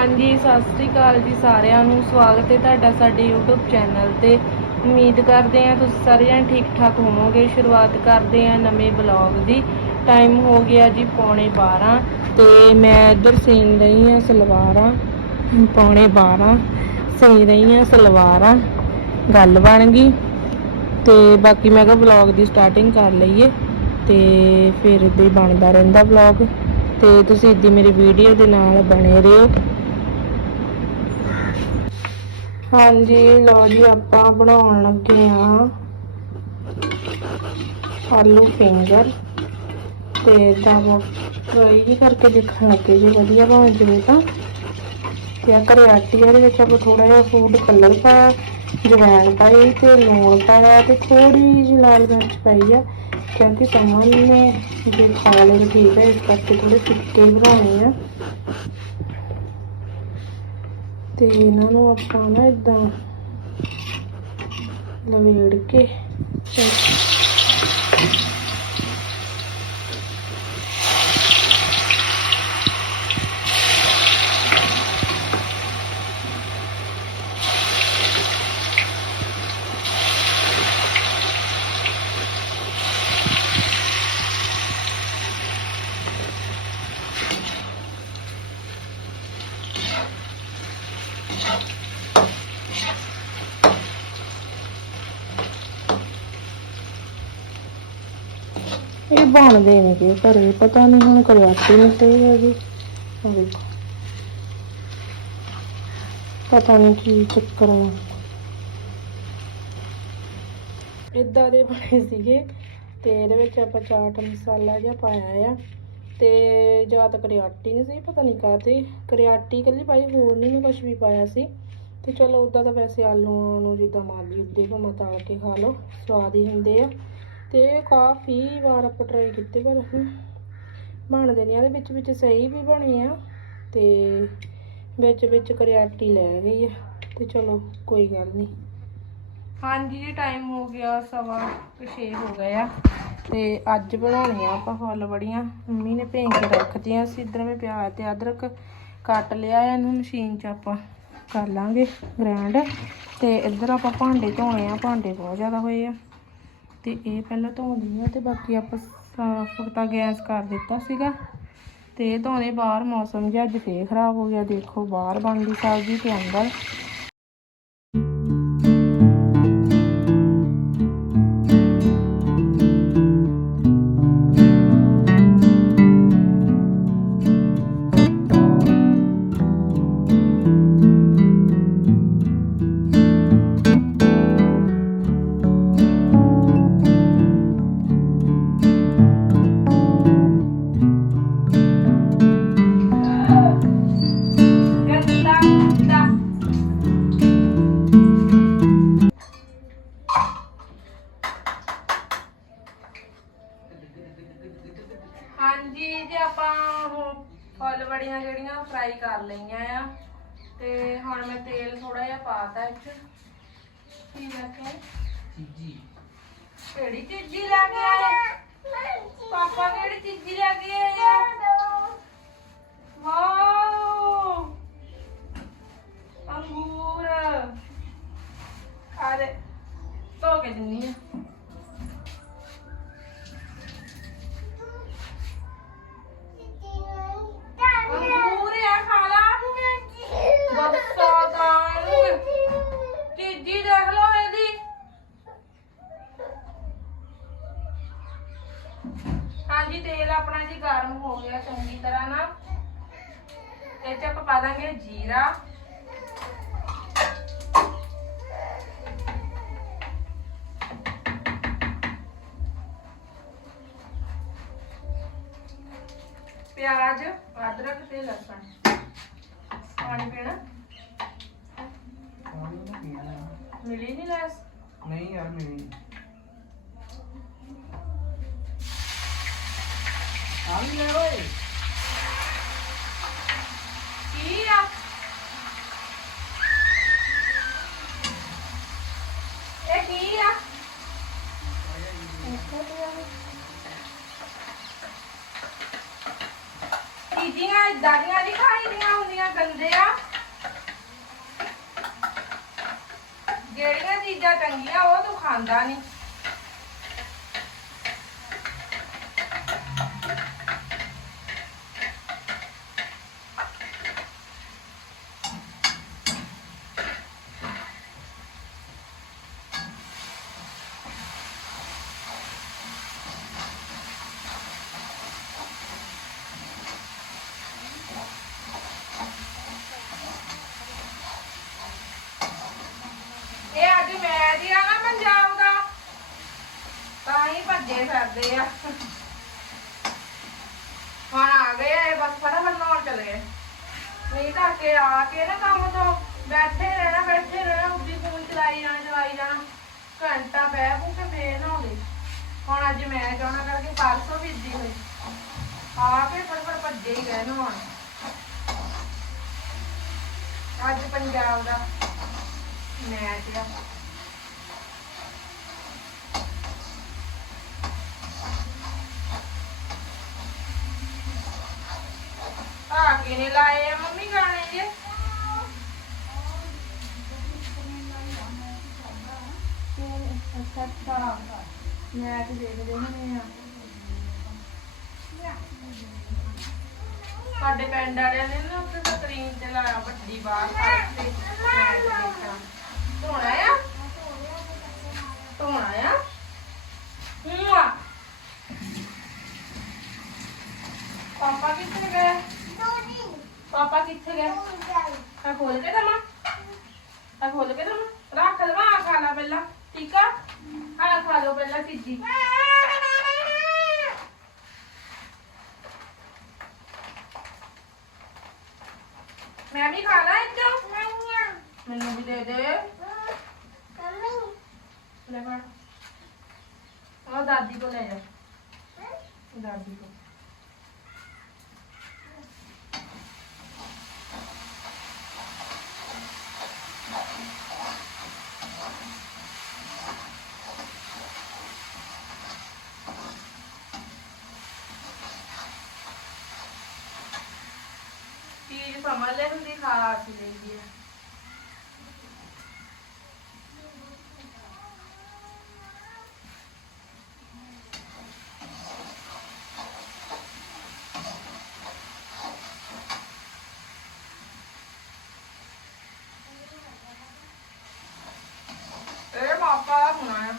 ਹਾਂਜੀ, ਸਤਿ ਸ੍ਰੀ ਅਕਾਲ ਜੀ ਸਾਰਿਆਂ ਨੂੰ। ਸਵਾਗਤ ਹੈ ਤੁਹਾਡਾ ਸਾਡੇ YouTube ਚੈਨਲ ਤੇ। ਉਮੀਦ ਕਰਦੇ ਹਾਂ ਤੁਸੀਂ ਸਾਰੇ ਜਣ ਠੀਕ ਠਾਕ ਹੋਵੋਗੇ। ਸ਼ੁਰੂਆਤ ਕਰਦੇ ਹਾਂ ਨਵੇਂ ਬਲੌਗ ਦੀ। ਟਾਈਮ ਹੋ ਗਿਆ ਜੀ ਪੌਣੇ 12 ਤੇ ਮੈਂ ਇੱਧਰ ਸੀਨ ਰਹੀ ਹਾਂ ਸਲਵਾਰਾਂ। ਪੌਣੇ 12 ਸੀ ਰਹੀ ਹਾਂ ਸਲਵਾਰਾਂ। ਗੱਲ ਬਣ ਗਈ ਤੇ ਬਾਕੀ ਮੈਂ ਕਿਹਾ ਵਲੌਗ ਦੀ ਸਟਾਰਟਿੰਗ ਕਰ ਲਈਏ ਤੇ ਫਿਰ ਵੀ ਬਣਦਾ ਰਹਿੰਦਾ ਵਲੌਗ। ਤੇ ਤੁਸੀਂ ਇੱਦੀ ਮੇਰੀ ਵੀਡੀਓ ਦੇ ਨਾਲ ਬਣੇ ਰਹੋ। ਹਾਂਜੀ ਲਓ ਜੀ ਆਪਾਂ ਬਣਾਉਣ ਲੱਗੇ ਆ ਆਲੂ ਫਿੰਗਰ। ਤੇ ਤਾਂ ਫਰਾਈ ਕਰਕੇ ਦੇਖਣ ਲੱਗੇ ਜੀ ਵਧੀਆ ਬਣ ਜਵੇ ਤਾਂ। ਤੇ ਆ ਘਰੇ ਆਟੀ ਆ, ਵਿੱਚ ਆਪਾਂ ਥੋੜਾ ਜਿਹਾ ਫੂਡ ਕਲਰ ਪਾਇਆ ਜਵੈਣ ਪਾਈ ਤੇ ਲੂਣ ਪਾਇਆ ਤੇ ਥੋੜੀ ਜਿਹੀ ਲਾਲ ਮਿਰਚ ਪਾਈ ਆ। ਕਿਉਂਕਿ ਸਮਨ ਨੇ ਜੇ ਖਾ ਲਏ ਠੀਕ ਹੈ ਇਸ ਕਰਕੇ ਥੋੜੇ ਫਿੱਕੇ ਬਣਾਉਣੇ ਆ। ਤੇ ਇਹਨਾਂ ਨੂੰ ਆਪਾਂ ਨਾ ਇਦਾਂ ਲਵੇੜ ਕੇ ਇਹ ਬਣਦੇ ਨੇ ਕਿ ਘਰੇ, ਪਤਾ ਨਹੀਂ ਹੁਣ ਕਰਿਆਟੀ ਨਹੀਂ ਤੇ ਹੈਗੀ। ਆ ਦੇਖੋ ਪਤਾ ਨਹੀਂ ਕੀ ਚੱਕਰ ਆ। ਇਦਾਂ ਦੇ ਬਣੇ ਸੀਗੇ ਤੇ ਇਹਦੇ ਵਿੱਚ ਆਪਾਂ ਚਾਟ ਮਸਾਲਾ ਜਿਹਾ ਪਾਇਆ ਆ ਤੇ ਜਾਂ ਤਾਂ ਕਰਿਆਟੀ ਨਹੀਂ ਸੀ, ਪਤਾ ਨਹੀਂ ਕਾਹਤੇ ਕਰਿਆਟੀ ਕੱਲੀ ਪਾਈ ਹੋਰ ਨਹੀਂ ਮੈਂ ਕੁਝ ਵੀ ਪਾਇਆ ਸੀ। ਤੇ ਚਲੋ ਉਦਾਂ ਤਾਂ ਵੈਸੇ ਆਲੂਆਂ ਨੂੰ ਜਿੱਦਾਂ ਮਰਜ਼ੀ ਉੱਦੇ ਭਾਵੇਂ ਕੇ ਖਾ ਲਓ, ਸਵਾਦ ਹੀ ਹੁੰਦੇ ਆ। ਤੇ ਕਾਫੀ ਵਾਰ ਆਪਾਂ ਟਰਾਈ ਕੀਤੇ ਪਰ ਬਣਦੇ ਨਹੀਂ ਇਹਦੇ ਵਿੱਚ ਵਿੱਚ ਸਹੀ ਵੀ ਬਣੇ ਆ ਤੇ ਵਿੱਚ ਵਿੱਚ ਕਰਿਆਟੀ ਲੈ ਗਈ ਆ ਤੇ ਚਲੋ, ਕੋਈ ਗੱਲ ਨਹੀਂ ਹਾਂਜੀ, ਜੀ ਟਾਈਮ ਹੋ ਗਿਆ, ਸਵਾ ਕੁ ਹੋ ਗਏ ਆ ਤੇ ਅੱਜ ਬਣਾਉਣੇ ਆ ਆਪਾਂ ਫੁੱਲ ਬੜੀਆਂ ਮੰਮੀ ਨੇ ਭੇਂ ਕੇ ਰੱਖਤੀਆਂ ਸੀ, ਇਧਰ ਮੈਂ ਪਿਆਜ਼ ਤੇ ਅਦਰਕ ਕੱਟ ਲਿਆ ਇਹਨੂੰ ਮਸ਼ੀਨ 'ਚ ਆਪਾਂ ਕਰ ਲਾਂਗੇ ਗ੍ਰੈਂਡ ਤੇ ਇੱਧਰ ਆਪਾਂ ਭਾਂਡੇ ਧੋਣੇ ਆ, ਭਾਂਡੇ ਬਹੁਤ ਜ਼ਿਆਦਾ ਹੋਏ ਆ। ਤੇ ਇਹ ਪਹਿਲਾਂ ਧੋਂਦੀ ਆ ਤੇ ਬਾਕੀ ਆਪਾਂ ਸਾਫ਼ ਤਾਂ ਗੈਸ ਕਰ ਦਿੱਤਾ ਸੀਗਾ। ਤੇ ਇਹ ਧੋਣੇ ਬਾਹਰ ਮੌਸਮ ਜਿਹਾ ਅੱਜ ਫੇਰ ਖਰਾਬ ਹੋ ਗਿਆ। ਦੇਖੋ ਬਾਹਰ ਬਣਦੀ ਸਬਜ਼ੀ ਤੇ ਅੰਦਰ। ਹਾਂਜੀ ਜੇ ਆਪਾਂ ਹੁਣ ਫੁੱਲ ਬੜੀਆਂ ਜਿਹੜੀਆਂ ਫਰਾਈ ਕਰ ਲਈਆਂ ਆ ਤੇ ਹੁਣ ਮੈਂ ਤੇਲ ਥੋੜਾ ਜਿਹਾ ਪਾਤਾ ਇੱਥੇ ਕੀ ਲੱਗੇ ਚੀਜੀ। ਕਿਹੜੀ ਚੀਜ਼ੀ ਲੈ ਕੇ ਆਏ? ਪਾਪਾ ਕਿਹੜੀ ਚੀਜ਼ੀ ਲੈ ਕੇ ਆਏ ਆ? ਵਾਓ! ਅੰਗੂਰ। ਆ ਦੇ ਧੋ ਕੇ ਦਿੰਨੀ ਆ ਅੰਗੂਰ ਆ ਖਾ ਲਾ ਬੱਸਾ ਤਾਂ ਚੀਜ਼ੀ ਦੇਖ ਲਓ ਇਹਦੀ ਹਾਂਜੀ ਤੇਲ ਆਪਣਾ ਜੀ ਗਰਮ ਹੋ ਗਿਆ ਚੰਗੀ ਤਰ੍ਹਾਂ ਨਾ। ਇਹ ਚ ਆਪਾਂ ਪਾ ਦਾਂਗੇ ਜੀਰਾ। ਪਿਆਜ਼ ਅਦਰਕ ਤੇ ਲਸਣ। ਪਾਣੀ ਪੀਣਾ? ਪਾਣੀ ਨੂੰ ਪੀਣਾ ਮਿਲੀ ਨਹੀਂ ਲੈਸ? ਨਹੀਂ ਯਾਰ ਮੇਰੀ ਆ ਵੀ ਲੈ ਓਏ ਕੀ ਆ ਇਹ ਕੀ ਆ ਚੀਜ਼ੀਆਂ ਇਦਾਂ ਦੀਆਂ ਨਹੀਂ ਖਾਈਦੀਆਂ ਹੁੰਦੀਆਂ ਗੰਦੇ ਆ ਜਿਹੜੀਆਂ ਚੀਜ਼ਾਂ ਚੰਗੀਆਂ ਉਹ ਤੂੰ ਖਾਂਦਾ ਨਹੀਂ ਇਹ ਅੱਜ ਮੈਚ ਆ ਨਾ ਪੰਜਾਬ ਦਾ, ਤਾਂ ਹੀ ਭੱਜੇ ਫਿਰਦੇ ਆ। ਹੁਣ ਆ ਗਏ ਆ ਇਹ ਬਸ ਫਟਾਫਟ ਨਹਾਉਣ ਚਲੇ ਗਏ। ਨਹੀਂ ਤਾਂ ਕਿ ਆ ਕੇ ਨਾ ਕੰਮ ਤੋਂ ਬੈਠੇ ਰਹਿਣਾ ਬੈਠੇ ਰਹਿਣਾ ਉੱਦੀ ਫੋਨ ਚਲਾਈ ਜਾਣਾ ਚਲਾਈ ਜਾਣਾ। ਘੰਟਾ ਬਹਿ ਬੂ ਕੇ ਫੇਰ ਨਹਾਉਂਦੇ। ਹੁਣ ਅੱਜ ਮੈਂ ਜਾਣਾ ਕਰਕੇ ਪਰਸੋਂ ਵੀ ਹੋਈ। ਆ ਕੇ ਫਟਾਫਟ ਭੱਜੇ ਹੀ ਗਏ ਨਹਾਉਣ। ਅੱਜ ਪੰਜਾਬ ਦਾ। ਮੈਚ ਆ ਆ ਕਿਨੇ ਲਾਏ ਆ, ਮੰਮੀ ਗਾਣੇ ਜੇ। ਮੈਚ ਦੇਖਦੇ ਹੋਣੇ ਆ ਸਾਡੇ ਪਿੰਡ ਵਾਲਿਆਂ ਨੇ ਨਾ ਉੱਥੇ ਸਕਰੀਨ ਤੇ ਲਾਇਆ ਵੱਡੀ ਬਾਹਰ ਤੇ। ਮੈਚ ਦੇਖਣਾ ਧੋਣਾ ਆ? ਧੋਣਾ ਆ? ਹੂੰ ਪਾਪਾ ਕਿੱਥੇ ਗਏ? ਪਾਪਾ ਕਿੱਥੇ ਗਏ? ਆ ਖੋਲ ਕੇ ਦਮਾ ਆ ਖੋਲ ਕੇ ਦਮਾ ਰੱਖ ਲਵਾ ਆ ਖਾ ਲਾ ਪਹਿਲਾਂ, ਠੀਕ ਆ? ਆ ਖਾ ਲਓ ਪਹਿਲਾਂ ਸਿੱਧੀ ਮੈਂ ਵੀ ਖਾ ਲਾ ਇੱਥੋਂ ਮੈਨੂੰ ਵੀ ਦੇ ਦੇ ਲੈ ਫੜ ਆ ਦਾਦੀ ਕੋ ਲੈ ਜਾ ਦਾਦੀ ਕੋ ਚੀਜ਼ ਸਮਝ ਲੈ ਹੁੰਦੀ ਖਾ ਸੀ ਲੈਂਦੀ ਹੈ ਇਹ ਪਾਪਾ ਦਾ ਹੋਣਾ ਆ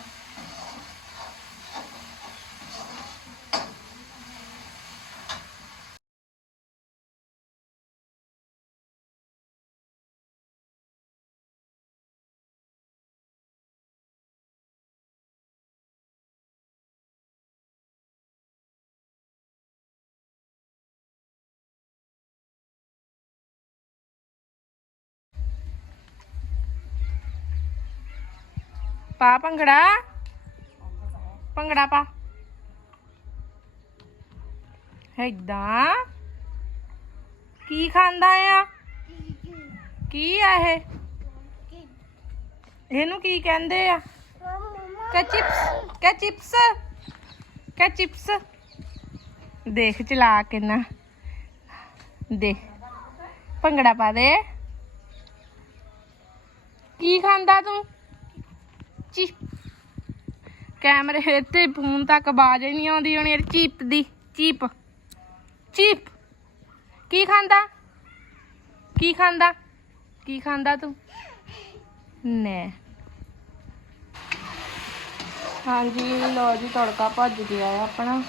ਪਾ ਭੰਗੜਾ। ਭੰਗੜਾ ਪਾ। ਏਦਾਂ। ਕੀ ਖਾਂਦਾ ਆ? ਕੀ ਆ ਇਹ? ਇਹਨੂੰ ਕੀ ਕਹਿੰਦੇ ਆ? ਕਾ ਚਿਪਸ ਕਾ ਚਿਪਸ ਕਾ ਚਿਪਸ। ਦੇਖ ਚਲਾ ਕੇ ਨਾ। ਦੇ। ਭੰਗੜਾ ਪਾ ਦੇ। ਕੀ ਖਾਂਦਾ ਤੂੰ? ਚੀ। ਕੈਮਰੇ ਤੇ ਫੋਨ ਤੱਕ ਆਵਾਜ਼ ਹੀ ਨਹੀਂ ਆਉਂਦੀ ਹੋਣੀ ਇਹਦੀ ਚੀਪ ਦੀ, ਚੀਪ। ਚੀਪ। ਕੀ ਖਾਂਦਾ? ਕੀ ਖਾਂਦਾ? ਕੀ ਖਾਂਦਾ ਤੂੰ? ਨੇ। ਹਾਂਜੀ ਲੋ ਜੀ, ਤੜਕਾ ਭੱਜ ਗਿਆ ਆ ਆਪਣਾ।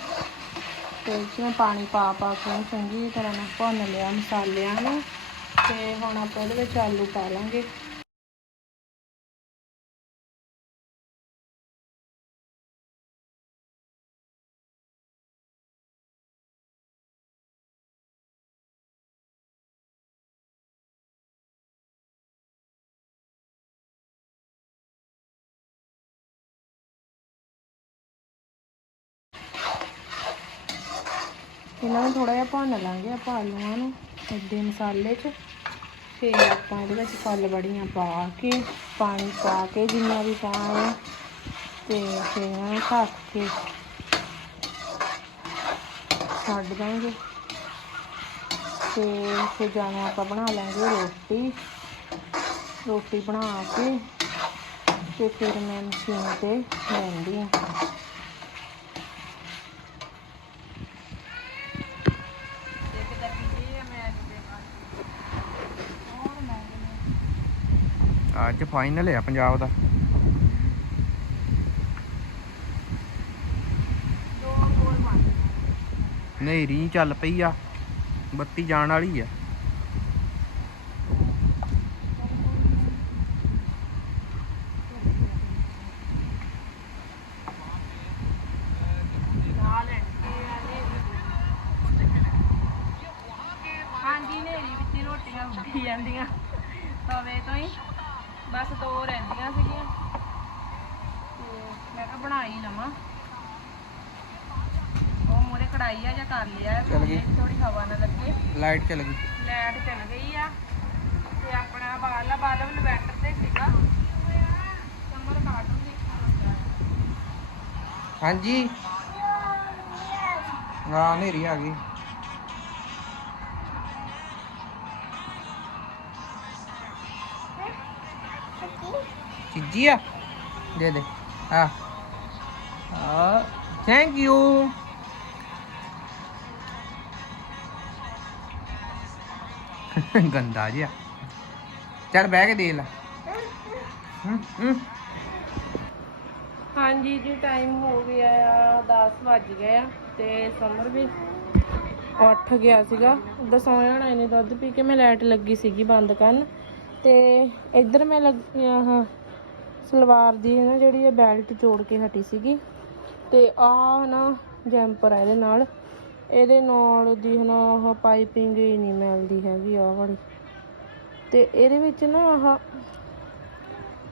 ਤੇ ਇਸ ਪਾਣੀ ਪਾ ਪਾ ਕੇ ਚੰਗੀ ਤਰ੍ਹਾਂ ਨਾਲ ਭੁੰਨ ਲਿਆ, ਮਸਾਲਿਆਂ ਨੂੰ। ਤੇ ਹੁਣ ਆਪਾਂ ਇਹਦੇ ਵਿੱਚ ਆਲੂ ਪਾ ਲਾਂਗੇ। ਇਹਨਾਂ ਨੂੰ ਥੋੜਾ ਜਿਹਾ ਭੁੰਨ ਲਾਂਗੇ ਆਪਾਂ ਆਲੂਆਂ ਨੂੰ ਅੱਧੇ ਮਸਾਲੇ 'ਚ। ਫਿਰ ਆਪਾਂ ਇਹਦੇ ਵਿੱਚ ਫੁੱਲ ਬੜੀਆਂ ਪਾ ਕੇ, ਪਾਣੀ ਪਾ ਕੇ ਜਿੰਨਾ ਵੀ ਪਾਣਾ ਤੇ ਫਿਰ ਇਹਨਾਂ ਨੂੰ ਢੱਕ ਕੇ ਛੱਡ ਦਾਂਗੇ। ਤੇ ਫਿਰ ਜਾਣਾ ਆਪਾਂ ਬਣਾ ਲਾਂਗੇ ਰੋਟੀ। ਰੋਟੀ ਬਣਾ ਕੇ ਤੇ ਫਿਰ ਮੈਂ ਮਸ਼ੀਨ ਤੇ ਲੈਂਦੀ ਹਾਂ। ਅੱਜ ਫਾਈਨਲ ਹੈ ਪੰਜਾਬ ਦਾ। ਨੇਰੀ ਚੱਲ ਪਈ ਆ। ਬੱਤੀ ਜਾਣ ਵਾਲੀ ਆ। ਹਾਂਜੀ ਨੇਰੀ ਵਿੱਚ ਰੋਟੀਆਂ ਉੱਡੀ ਜਾਂਦੀਆਂ। ਤਵੇ ਤੋਂ ਹੀ। ਬਸ ਦੋ ਰਹਿੰਦੀਆਂ ਸੀਗੀਆਂ। ਤੇ ਮੈਂ ਕਿਹਾ ਬਣਾ ਹੀ ਲਵਾਂ। ਉਹ ਮੂਰੇ ਕੜਾਈ ਆ ਜਾਂ ਕਰ ਲਿਆ ਚੱਲ ਗਈ। ਥੋੜੀ ਹਵਾ ਨਾ ਲੱਗੇ। ਲਾਈਟ ਚੱਲ ਗਈ। ਲੈਟ ਚੱਲ ਗਈ ਆ। ਤੇ ਆਪਣਾ ਬਾਹਰਲਾ ਬਾਲਬ ਇਨਵੈਟਰ ਤੇ ਸੀਗਾ। ਸਮਰ ਕਾਟੂਨ ਦੇਖਣਾ ਹਾਂਜੀ। ਹਾਂ ਨੇਰੀ ਆ ਗਈ। ਚੀਜੀ ਆ। ਦੇ ਦੇ। ਆ ਆ ਥੈਂਕ ਯੂ ਗੰਦਾ ਜਿਹਾ। ਚੱਲ ਬਹਿ ਕੇ ਦੇ ਲੈ। ਹਾਂਜੀ ਜੀ ਟਾਈਮ ਹੋ ਗਿਆ ਆ 10 ਵੱਜ ਗਏ ਆ ਤੇ ਸਮਰ ਵੀ ਉੱਠ ਗਿਆ ਸੀਗਾ। ਉਧਰ ਸੌ ਹੋਣਾ ਇਹਨੇ ਦੁੱਧ ਪੀ ਕੇ, ਮੈਂ ਲਾਈਟ ਲੱਗੀ ਸੀਗੀ ਬੰਦ ਕਰਨ। ਤੇ ਇੱਧਰ ਮੈਂ ਲੱਗੀ ਹਾਂ। ਸਲਵਾਰ ਦੀ ਨਾ ਜਿਹੜੀ ਇਹ ਬੈਲਟ ਜੋੜ ਕੇ ਹਟੀ ਸੀਗੀ ਤੇ ਆਹ ਨਾ ਜੈਂਪਰ ਆ ਇਹਦੇ ਨਾਲ। ਇਹਦੇ ਨਾਲ ਦੀ ਹਨਾ ਆਹ ਪਾਈਪਿੰਗ ਹੀ ਨਹੀਂ ਮਿਲਦੀ ਹੈਗੀ ਆਹ ਵਾਲੀ। ਤੇ ਇਹਦੇ ਵਿੱਚ ਨਾ ਆਹ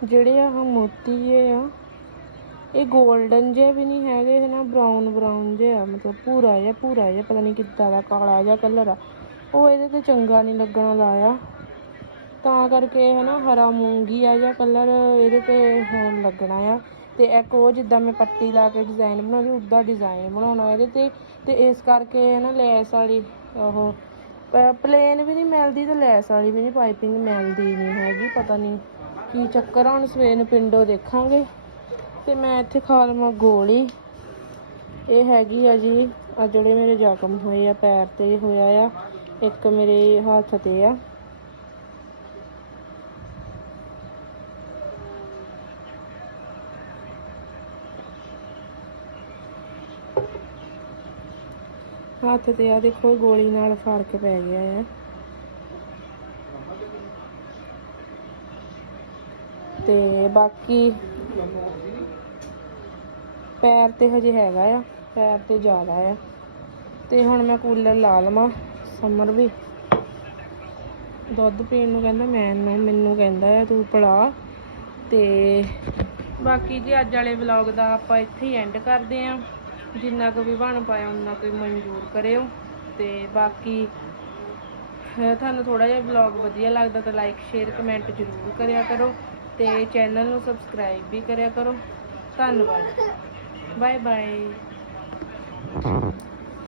ਜਿਹੜੇ ਆਹ ਮੋਤੀ ਜਿਹੇ ਆ, ਇਹ 골ਡਨ ਜਿਹੇ ਵੀ ਨਹੀਂ ਹੈਗੇ ਹਨਾ ਬਰਾਊਨ ਬਰਾਊਨ ਜਿਹੇ ਆ, ਮਤਲਬ ਭੂਰਾ ਜਿਹਾ ਭੂਰਾ ਜਿਹਾ, ਪਤਾ ਨਹੀਂ ਕਿੱਦਾਂ ਦਾ, ਕਾਲਾ ਜਿਹਾ ਕਲਰ ਆ। ਉਹ ਇਹਦੇ ਤੇ ਚੰਗਾ ਨਹੀਂ ਲੱਗਣਾ ਲਾਇਆ। ਤਾਂ ਕਰਕੇ ਹਨਾ ਹਰਾ ਮੂੰਗੀ ਆ ਜਾਂ ਕਲਰ ਇਹਦੇ ਤੇ ਹੋਣ ਲੱਗਣਾ ਆ। ਤੇ ਇੱਕ ਉਹ ਜਿੱਦਾਂ ਮੈਂ ਪੱਟੀ ਲਾ ਕੇ ਡਿਜ਼ਾਈਨ ਬਣਾਉਂਦੀ, ਉੱਦਾਂ ਡਿਜ਼ਾਈਨ ਬਣਾਉਣਾ ਇਹਦੇ ਤੇ। ਤੇ ਇਸ ਕਰਕੇ ਹਨਾ ਲੈਸ ਵਾਲੀ ਉਹ ਪਲੇਨ ਵੀ ਨਹੀਂ ਮਿਲਦੀ ਤੇ ਲੈਸ ਵਾਲੀ ਵੀ ਨਹੀਂ ਪਾਈਪਿੰਗ ਮਿਲਦੀ ਨਹੀਂ ਹੈਗੀ, ਪਤਾ ਨਹੀਂ ਕੀ ਚੱਕਰ ਆ। ਹੁਣ ਸਵੇਰ ਨੂੰ ਪਿੰਡੋਂ ਦੇਖਾਂਗੇ। ਤੇ ਮੈਂ ਇੱਥੇ ਖਾ ਲਵਾਂ ਗੋਲੀ। ਇਹ ਹੈਗੀ ਆ ਜੀ ਆ ਜਿਹੜੇ ਮੇਰੇ ਜ਼ਖਮ ਹੋਏ ਆ, ਪੈਰ ਤੇ ਹੋਇਆ ਆ, ਇੱਕ ਮੇਰੇ ਹੱਥ ਤੇ ਆ। ਹੱਥ ਤੇ ਆ ਦੇਖੋ, ਗੋਲੀ ਨਾਲ ਫ਼ਰਕ ਪੈ ਗਿਆ ਆ। ਤੇ ਬਾਕੀ ਪੈਰ ਤੇ ਹਜੇ ਹੈਗਾ ਆ, ਪੈਰ ਤੇ ਜ਼ਿਆਦਾ ਆ। ਤੇ ਹੁਣ ਮੈਂ ਕੂਲਰ ਲਾ ਲਵਾਂ, ਸਮਰ ਵੀ। ਦੁੱਧ ਪੀਣ ਨੂੰ ਕਹਿੰਦਾ ਮੈਨੂੰ ਮੈਨੂੰ ਕਹਿੰਦਾ ਆ, ਤੂੰ ਪਿਲਾ। ਤੇ ਬਾਕੀ ਜੀ, ਅੱਜ ਵਾਲੇ ਵਲੌਗ ਦਾ ਆਪਾਂ ਇੱਥੇ ਹੀ ਐਂਡ ਕਰਦੇ ਆਂ। ਜਿੰਨਾ ਕੁ ਵੀ ਬਣ ਪਾਇਆ ਉਹਨਾਂ ਕੁ ਮਨਜ਼ੂਰ ਕਰਿਓ। ਤੇ ਬਾਕੀ ਤੁਹਾਨੂੰ ਥੋੜਾ ਜਿਹਾ ਵਲੌਗ ਵਧੀਆ ਲੱਗਦਾ ਤਾਂ ਲਾਈਕ ਸ਼ੇਅਰ ਕਮੈਂਟ ਜ਼ਰੂਰ ਕਰਿਆ ਕਰੋ ਤੇ ਚੈਨਲ ਨੂੰ ਸਬਸਕ੍ਰਾਈਬ ਵੀ ਕਰਿਆ ਕਰੋ। ਧੰਨਵਾਦ। Bye bye